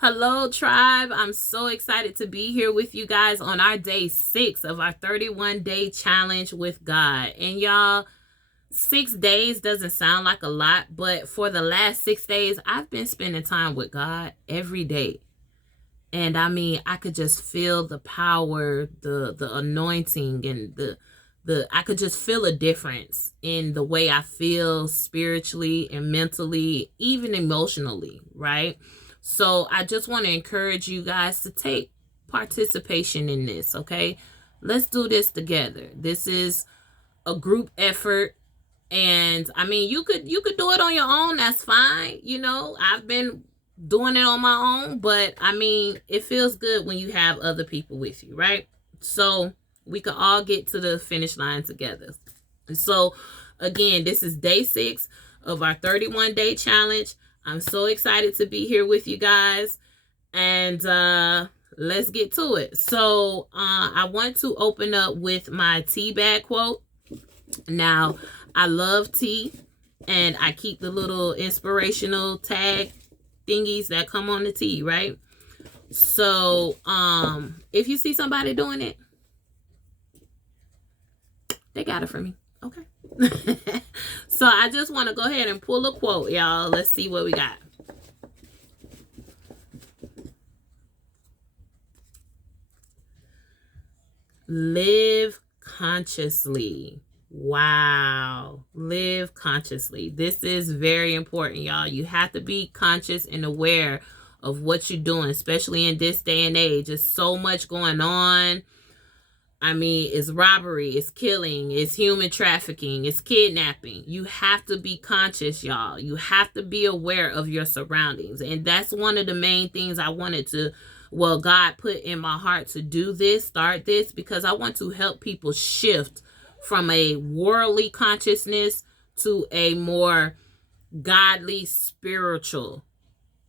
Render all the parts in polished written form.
Hello, tribe. I'm so excited to be here with you guys on our day 6 of our 31-day challenge with God. And y'all, 6 days doesn't sound like a lot, but for the last 6 days, I've been spending time with God every day. And I mean, I could just feel the power, the anointing, and I could just feel a difference in the way I feel spiritually and mentally, even emotionally, right? So I just want to encourage you guys to take participation in this, okay? Let's do this together. This is a group effort. And I mean, you could do it on your own. That's fine. You know, I've been doing it on my own, but I mean, it feels good when you have other people with you, right? So we can all get to the finish line together. So again, this is day 6 of our 31-day challenge. I'm so excited to be here with you guys, and let's get to it. So I want to open up with my tea bag quote. Now, I love tea, and I keep the little inspirational tag thingies that come on the tea, right? So if you see somebody doing it, they got it from me. Okay. So I just want to go ahead and pull a quote, y'all. Let's see what we got. Live consciously. Wow. Live consciously. This is very important, y'all. You have to be conscious and aware of what you're doing, especially in this day and age. There's so much going on. I mean, it's robbery, it's killing, it's human trafficking, it's kidnapping. You have to be conscious, y'all. You have to be aware of your surroundings. And that's one of the main things I wanted to, well, God put in my heart to do this, start this, because I want to help people shift from a worldly consciousness to a more godly, spiritual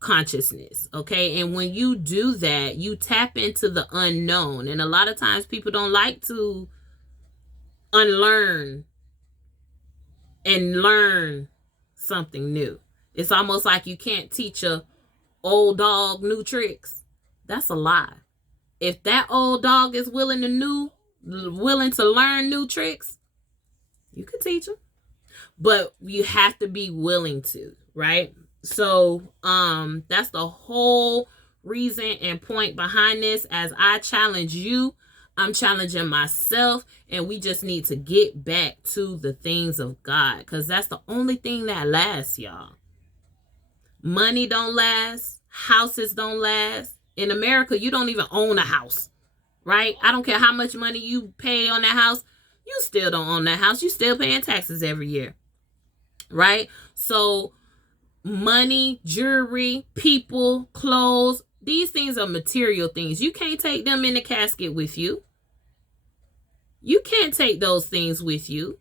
consciousness. Okay. And when you do that, you tap into the unknown. And a lot of times people don't like to unlearn and learn something new. It's almost like you can't teach a old dog new tricks. That's a lie. If that old dog is willing to learn new tricks, you can teach them. But you have to be willing to, right? So that's the whole reason and point behind this. As I challenge you, I'm challenging myself, and we just need to get back to the things of God, because that's the only thing that lasts, y'all. Money don't last. Houses don't last. In America, you don't even own a house, right? I don't care how much money you pay on that house. You still don't own that house. You still paying taxes every year, right? So money, jewelry, people, clothes, these things are material things. You can't take them in the casket with you. You can't take those things with you.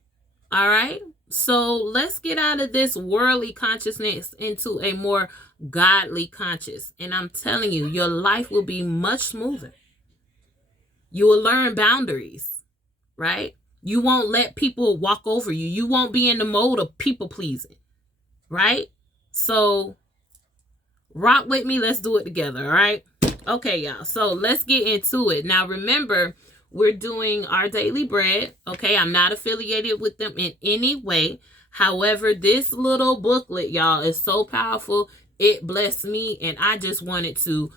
All right. So let's get out of this worldly consciousness into a more godly conscious. And I'm telling you, your life will be much smoother. You will learn boundaries, right? You won't let people walk over you. You won't be in the mode of people pleasing, right? So rock with me. Let's do it together. All right. Okay, y'all. So let's get into it. Now, remember, we're doing our daily bread. Okay. I'm not affiliated with them in any way. However, this little booklet, y'all, is so powerful. It blessed me, and I just wanted to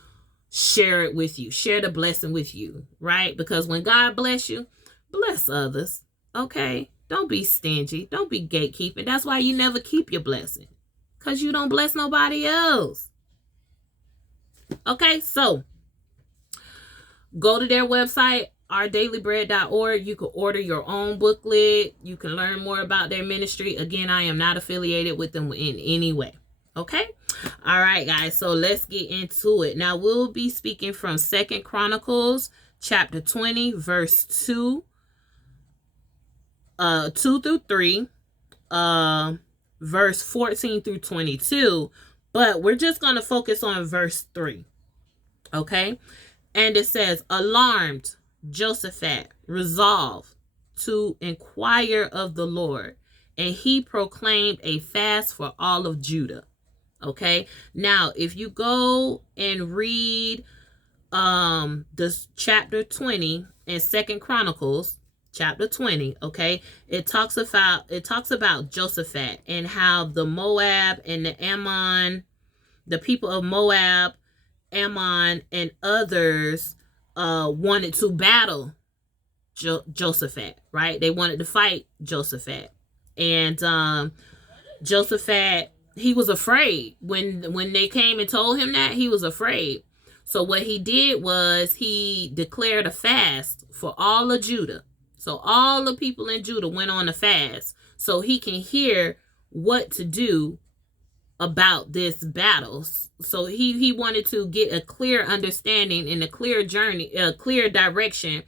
share it with you. Share the blessing with you, right? Because when God bless you, bless others. Okay. Don't be stingy. Don't be gatekeeping. That's why you never keep your blessing. Because you don't bless nobody else. Okay, so go to their website, ourdailybread.org. You can order your own booklet. You can learn more about their ministry. Again, I am not affiliated with them in any way. Okay? All right, guys. So let's get into it. Now, we'll be speaking from 2 Chronicles chapter 20, verse 2 through 3. Verse 14 through 22, but we're just going to focus on verse 3. Okay. And it says, alarmed, Josaphat resolved to inquire of the Lord, and he proclaimed a fast for all of Judah. Okay. Now, if you go and read this chapter 20 in Second Chronicles, chapter 20, okay, it talks about Josaphat and how the Moab and the Ammon, the people of Moab, Ammon, and others wanted to battle Josaphat, right? They wanted to fight Josaphat. And Josaphat, he was afraid. When they came and told him that, he was afraid. So what he did was he declared a fast for all of Judah. So all the people in Judah went on a fast so he can hear what to do about this battle. So he wanted to get a clear understanding and a clear journey, a clear direction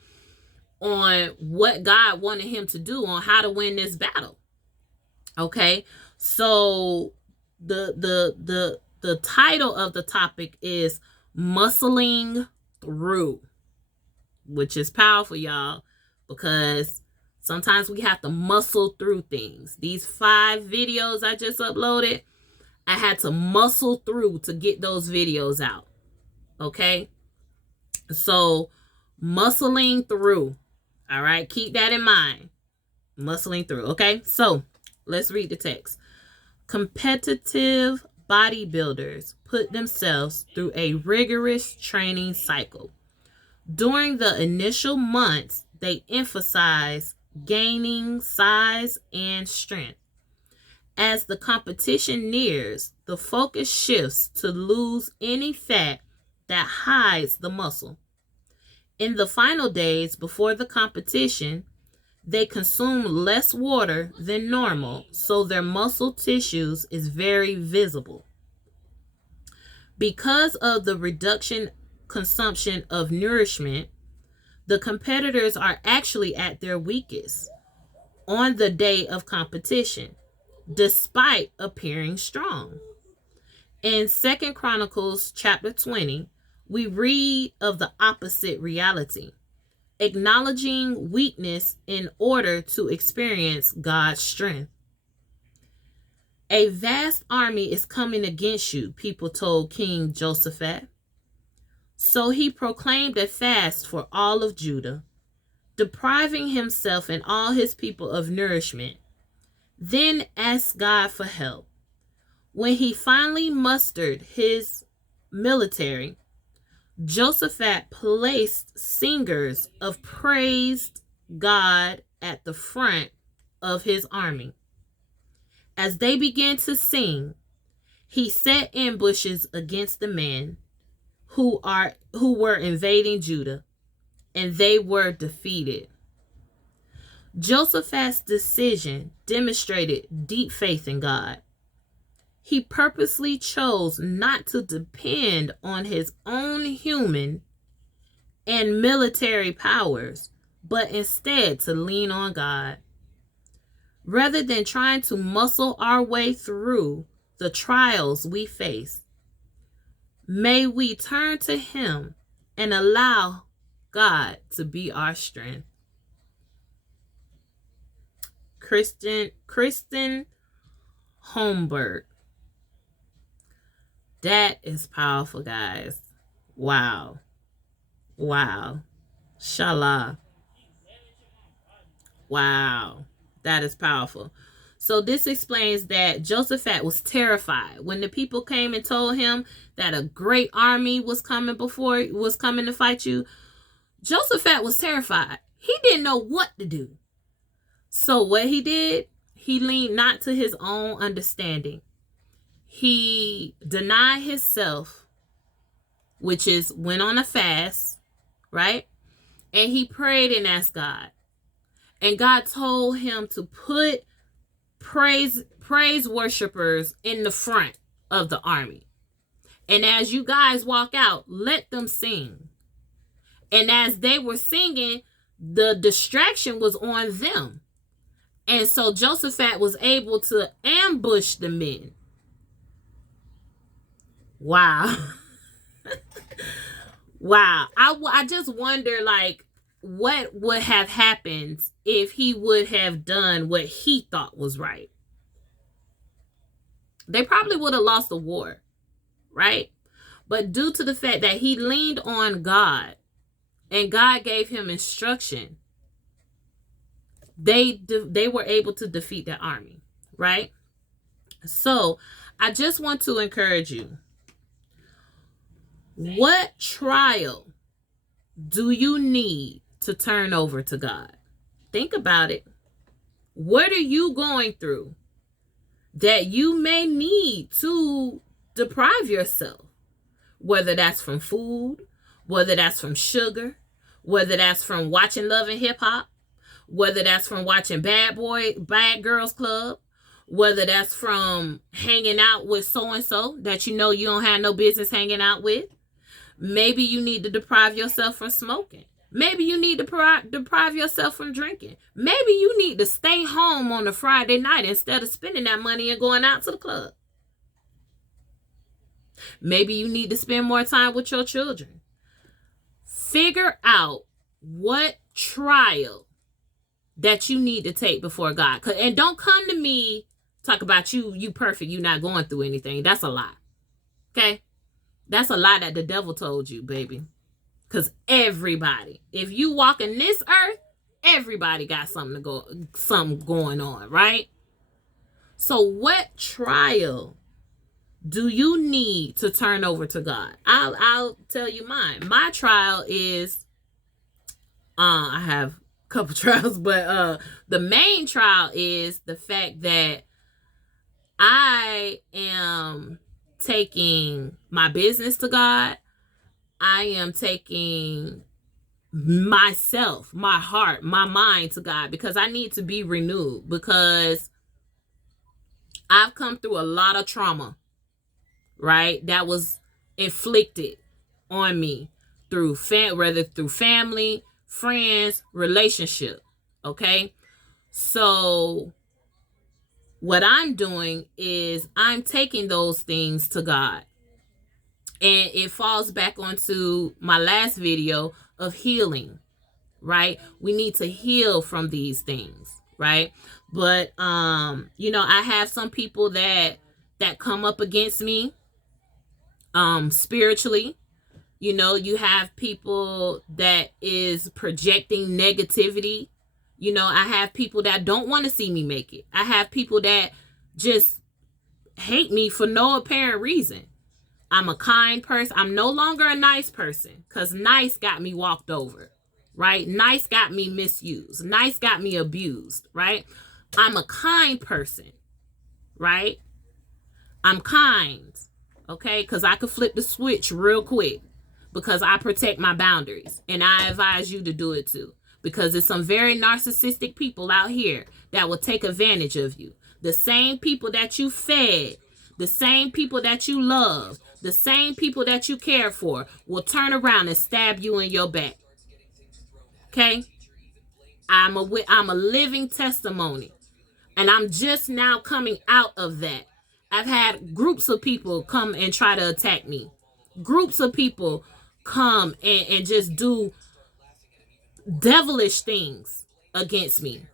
on what God wanted him to do, on how to win this battle. Okay, so the title of the topic is muscling through, which is powerful, y'all, because sometimes we have to muscle through things. These 5 videos I just uploaded, I had to muscle through to get those videos out. Okay, so muscling through. All right, keep that in mind. Muscling through. Okay, so let's read the text. Competitive bodybuilders put themselves through a rigorous training cycle. During the initial months, they emphasize gaining size and strength. As the competition nears, the focus shifts to lose any fat that hides the muscle. In the final days before the competition, they consume less water than normal, so their muscle tissues is very visible. Because of the reduction consumption of nourishment, the competitors are actually at their weakest on the day of competition, despite appearing strong. In 2 Chronicles chapter 20, we read of the opposite reality, acknowledging weakness in order to experience God's strength. A vast army is coming against you, people told King Josaphat. So he proclaimed a fast for all of Judah, depriving himself and all his people of nourishment, then asked God for help. When he finally mustered his military, Josaphat placed singers of praised God at the front of his army. As they began to sing, he set ambushes against the men who were invading Judah, and they were defeated. Josaphat's decision demonstrated deep faith in God. He purposely chose not to depend on his own human and military powers, but instead to lean on God. Rather than trying to muscle our way through the trials we face, may we turn to him and allow God to be our strength. Kristen Holmberg. That is powerful, guys. Wow. Wow. Shallah. Wow. That is powerful. So this explains that Josaphat was terrified when the people came and told him that a great army was coming to fight you. Josaphat was terrified. He didn't know what to do. So what he did, he leaned not to his own understanding. He denied himself, which is went on a fast, right? And he prayed and asked God. And God told him to put praise worshipers in the front of the army. And as you guys walk out, let them sing. And as they were singing, the distraction was on them. And so Josaphat was able to ambush the men. Wow. Wow. I just wonder, like, what would have happened if he would have done what he thought was right. they probably would have lost the war, right? But due to the fact that he leaned on God and God gave him instruction, they were able to defeat the army, right? So I just want to encourage you. What trial do you need to turn over to God? Think about it. What are you going through that you may need to deprive yourself? Whether that's from food, whether that's from sugar, whether that's from watching Love and Hip Hop, whether that's from watching Bad Girls Club, whether that's from hanging out with so-and-so that you know you don't have no business hanging out with. Maybe you need to deprive yourself from smoking. Maybe you need to deprive yourself from drinking. Maybe you need to stay home on a Friday night instead of spending that money and going out to the club. Maybe you need to spend more time with your children. Figure out what trial that you need to take before God. And don't come to me talk about you perfect, you not going through anything. That's a lie. Okay? That's a lie that the devil told you, baby. Because everybody, if you walk in this earth, everybody got something going on, right? So what trial do you need to turn over to God? I'll tell you mine. My trial is, I have a couple trials, but the main trial is the fact that I am taking my business to God. I am taking myself, my heart, my mind to God, because I need to be renewed, because I've come through a lot of trauma, right? That was inflicted on me through whether through family, friends, relationship. Okay. So what I'm doing is I'm taking those things to God. And it falls back onto my last video of healing, right? We need to heal from these things, right? But I have some people that come up against me spiritually. You have people that is projecting negativity. I have people that don't want to see me make it. I have people that just hate me for no apparent reason. I'm a kind person. I'm no longer a nice person, because nice got me walked over, right? Nice got me misused. Nice got me abused, right? I'm a kind person, right? I'm kind, okay? Because I could flip the switch real quick, because I protect my boundaries, and I advise you to do it too, because there's some very narcissistic people out here that will take advantage of you. The same people that you fed, the same people that you love, the same people that you care for will turn around and stab you in your back. Okay? I'm a living testimony. And I'm just now coming out of that. I've had groups of people come and try to attack me. Groups of people come and just do devilish things against me.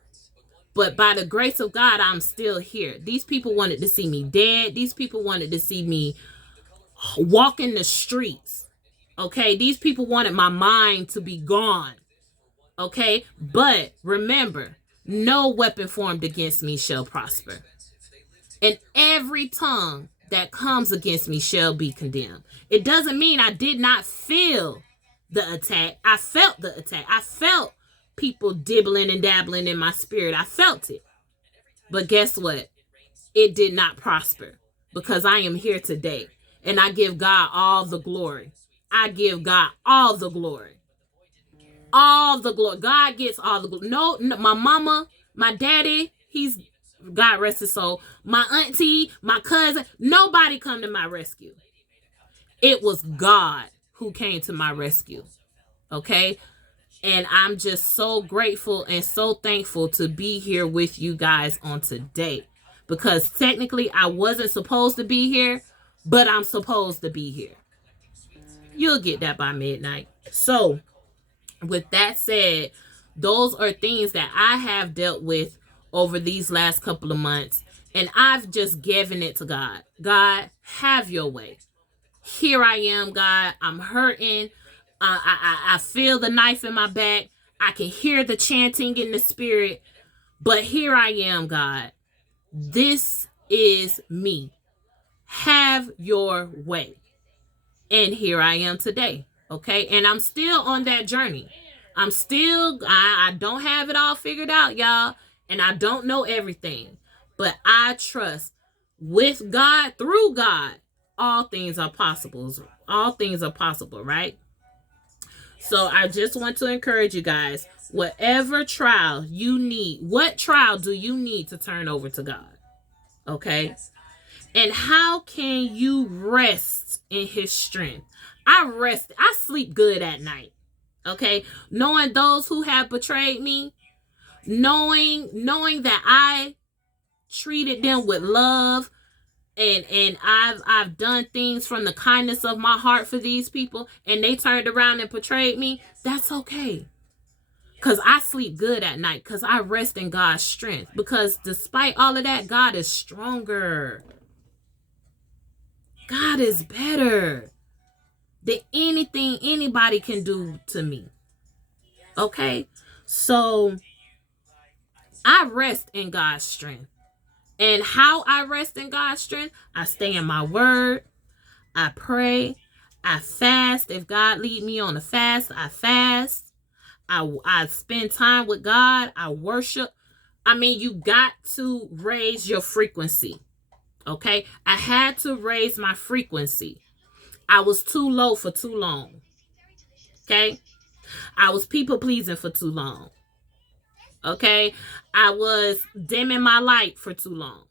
But by the grace of God, I'm still here. These people wanted to see me dead. These people wanted to see me walk in the streets. Okay? These people wanted my mind to be gone. Okay? But remember, no weapon formed against me shall prosper. And every tongue that comes against me shall be condemned. It doesn't mean I did not feel the attack. I felt the attack. I felt people dibbling and dabbling in my spirit. I felt it. But guess what? It did not prosper, because I am here today. And I give God all the glory. I give God all the glory. All the glory. God gets all the glory. No, my mama, my daddy, he's, God rest his soul, my auntie, my cousin, nobody come to my rescue. It was God who came to my rescue. Okay? And I'm just so grateful and so thankful to be here with you guys on today. Because technically I wasn't supposed to be here, but I'm supposed to be here. You'll get that by midnight. So, with that said, those are things that I have dealt with over these last couple of months. And I've just given it to God. God, have your way. Here I am, God. I'm hurting. I feel the knife in my back. I can hear the chanting in the spirit. But here I am, God. This is me. Have your way. And here I am today. Okay. And I'm still on that journey. I don't have it all figured out, y'all. And I don't know everything. But I trust with God, through God, all things are possible. All things are possible, right? So I just want to encourage you guys, whatever trial you need, what trial do you need to turn over to God? Okay. And how can you rest in his strength? I sleep good at night. Okay. Knowing those who have betrayed me, knowing that I treated them with love, and I've done things from the kindness of my heart for these people, and they turned around and betrayed me. That's okay. Because I sleep good at night, because I rest in God's strength. Because despite all of that, God is stronger. God is better than anything anybody can do to me. Okay? So I rest in God's strength. And how I rest in God's strength, I stay in my word. I pray. I fast. If God lead me on a fast, I fast. I spend time with God. I worship. I mean, you got to raise your frequency. Okay? I had to raise my frequency. I was too low for too long. Okay? I was people pleasing for too long. Okay? I was dimming my light for too long.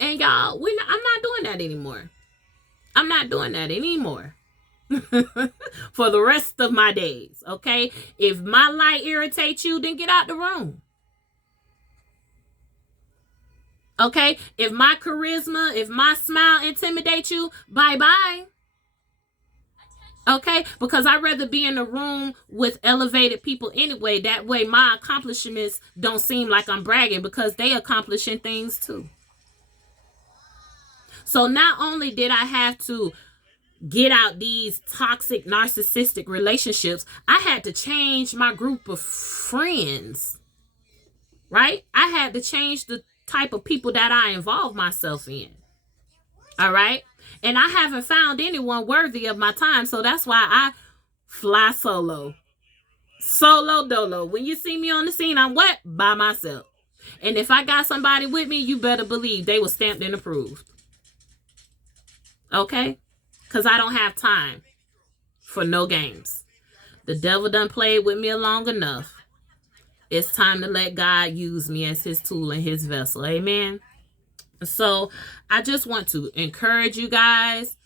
And y'all, I'm not doing that anymore. I'm not doing that anymore. For the rest of my days. Okay? If my light irritates you, then get out the room. Okay? If my charisma, if my smile intimidates you, bye-bye. Okay? Because I'd rather be in a room with elevated people anyway. That way my accomplishments don't seem like I'm bragging, because they accomplishing things too. So not only did I have to get out these toxic, narcissistic relationships, I had to change my group of friends. Right? I had to change the type of people that I involve myself in. All right? And I haven't found anyone worthy of my time, so that's why I fly solo. Solo dolo. When you see me on the scene, I'm what? By myself. And if I got somebody with me, you better believe they were stamped and approved. Okay? Because I don't have time for no games. The devil done played with me long enough. It's time to let God use me as his tool and his vessel. Amen. So I just want to encourage you guys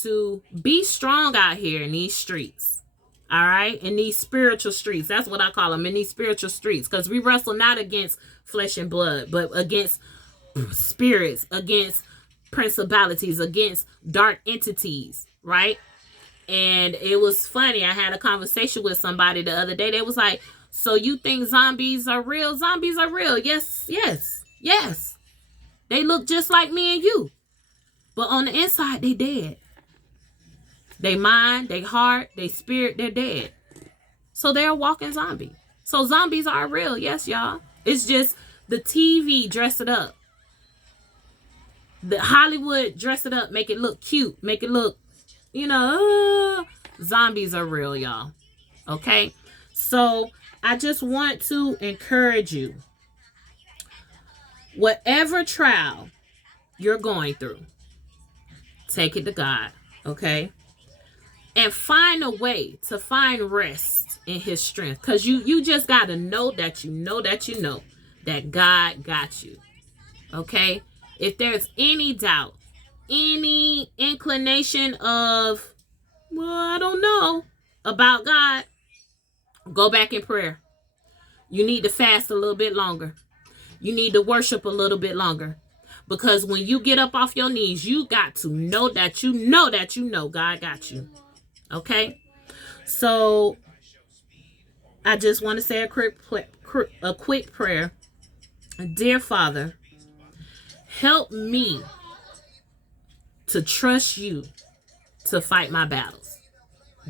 to be strong out here in these streets. All right? In these spiritual streets. That's what I call them, in these spiritual streets. Because we wrestle not against flesh and blood, but against spirits, against principalities, against dark entities. Right? And it was funny. I had a conversation with somebody the other day. They was like, so you think zombies are real? Zombies are real. Yes, yes, yes. They look just like me and you. But on the inside, they dead. They mind, they heart, they spirit, they're dead. So they're a walking zombie. So zombies are real. Yes, y'all. It's just the TV dress it up. The Hollywood dress it up, make it look cute, make it look, zombies are real, y'all. Okay? So I just want to encourage you. Whatever trial you're going through, take it to God, okay? And find a way to find rest in his strength. Because you just got to know that you know that God got you, okay? If there's any doubt, any inclination of, well, I don't know about God, go back in prayer. You need to fast a little bit longer. You need to worship a little bit longer. Because when you get up off your knees, you got to know that you know God got you. Okay? So I just want to say a quick prayer. Dear Father, help me to trust you to fight my battles.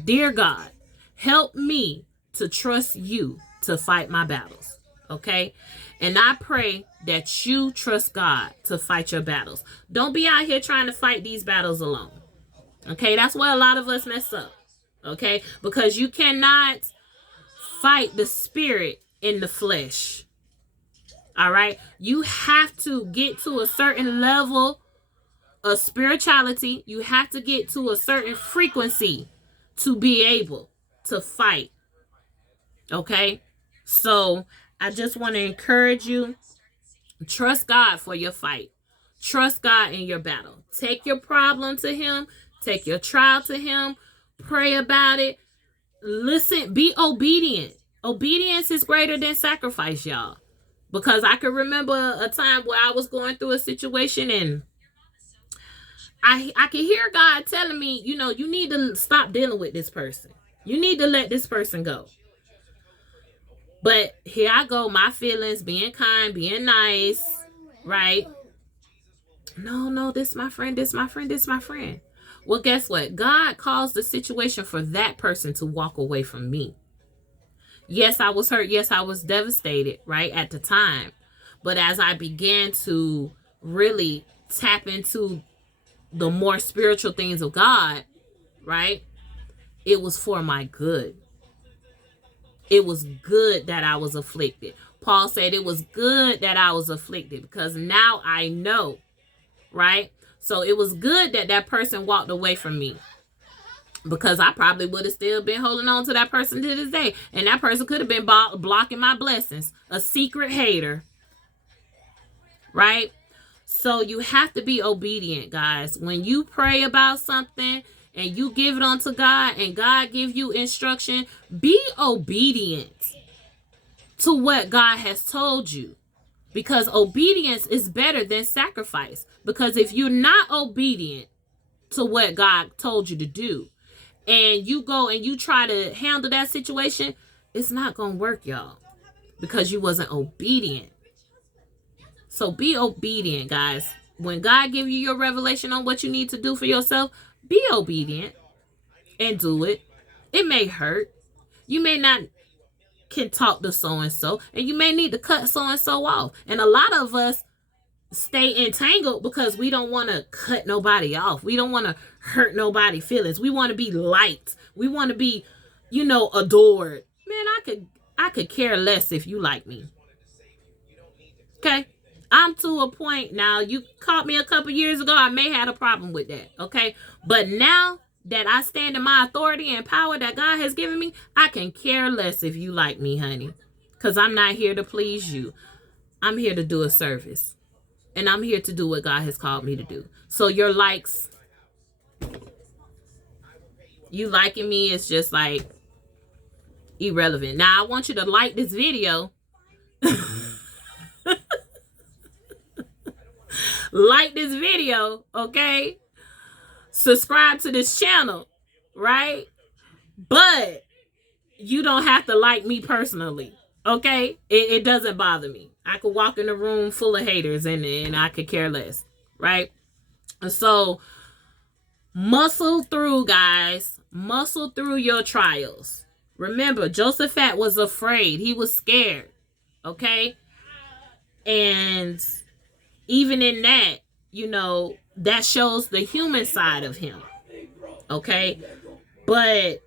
Dear God, help me to trust you to fight my battles. Okay? And I pray that you trust God to fight your battles. Don't be out here trying to fight these battles alone. Okay? That's where a lot of us mess up. Okay? Because you cannot fight the spirit in the flesh. All right? You have to get to a certain level of spirituality. You have to get to a certain frequency to be able to fight. Okay? So I just want to encourage you. Trust God for your fight. Trust God in your battle. Take your problem to him. Take your trial to him. Pray about it. Listen, be obedient. Obedience is greater than sacrifice, y'all. Because I can remember a time where I was going through a situation and I can hear God telling me, you know, you need to stop dealing with this person. You need to let this person go. But here I go, my feelings, being kind, being nice, right? No, this my friend, this my friend, this my friend. Well, guess what? God caused the situation for that person to walk away from me. Yes, I was hurt. Yes, I was devastated, right, at the time. But as I began to really tap into the more spiritual things of God, right, it was for my good. It was good that I was afflicted. Paul said it was good that I was afflicted because now I know, right? So it was good that that person walked away from me because I probably would have still been holding on to that person to this day. And that person could have been blocking my blessings. A secret hater, right? So you have to be obedient, guys. When you pray about something and you give it unto God and God give you instruction, be obedient to what God has told you. Because obedience is better than sacrifice. Because if you're not obedient to what God told you to do, and you go and you try to handle that situation, it's not going to work, y'all. Because you wasn't obedient. So be obedient, guys. When God give you your revelation on what you need to do for yourself, be obedient and do it. It may hurt. You may not can talk to so-and-so, and you may need to cut so-and-so off. And a lot of us stay entangled because we don't want to cut nobody off. We don't want to hurt nobody's feelings. We want to be liked. We want to be, you know, adored. Man, I could care less if you like me. Okay? I'm to a point now. You caught me a couple years ago. I may have a problem with that. Okay? But now that I stand in my authority and power that God has given me, I can care less if you like me, honey. Because I'm not here to please you. I'm here to do a service. And I'm here to do what God has called me to do. So your likes, you liking me is just like irrelevant. Now I want you to like this video. Like this video, okay? Subscribe to this channel, right? But you don't have to like me personally, okay? It doesn't bother me. I could walk in a room full of haters and I could care less, right? And so muscle through, guys. Muscle through your trials. Remember, Josephat was afraid. He was scared, okay? And even in that, you know, that shows the human side of him, okay? But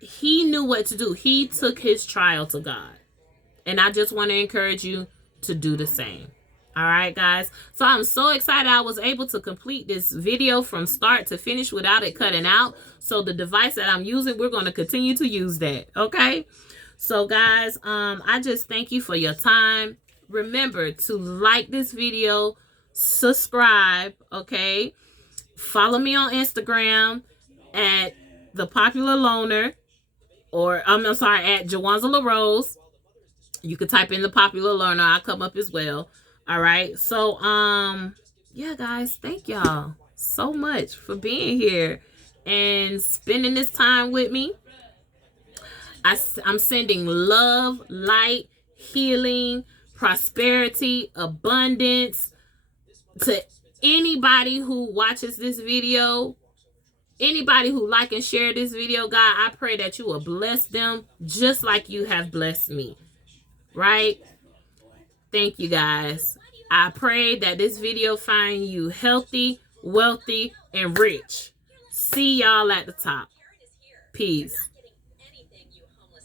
he knew what to do. He took his trial to God. And I just want to encourage you to do the same. All right, guys. So I'm so excited I was able to complete this video from start to finish without it cutting out. So the device that I'm using, we're going to continue to use that. Okay. So guys, I just thank you for your time. Remember to like this video, subscribe. Okay. Follow me on Instagram at The Popular Loner, or I'm sorry, at Jawanza LaRose. You could type in The Popular Learner. I'll come up as well. All right. So, yeah, guys, thank y'all so much for being here and spending this time with me. I'm sending love, light, healing, prosperity, abundance, To anybody who watches this video, anybody who like and share this video, God, I pray that you will bless them just like you have blessed me. Right? Thank you, guys. I pray that this video find you healthy, wealthy, and rich. See y'all at the top. Peace.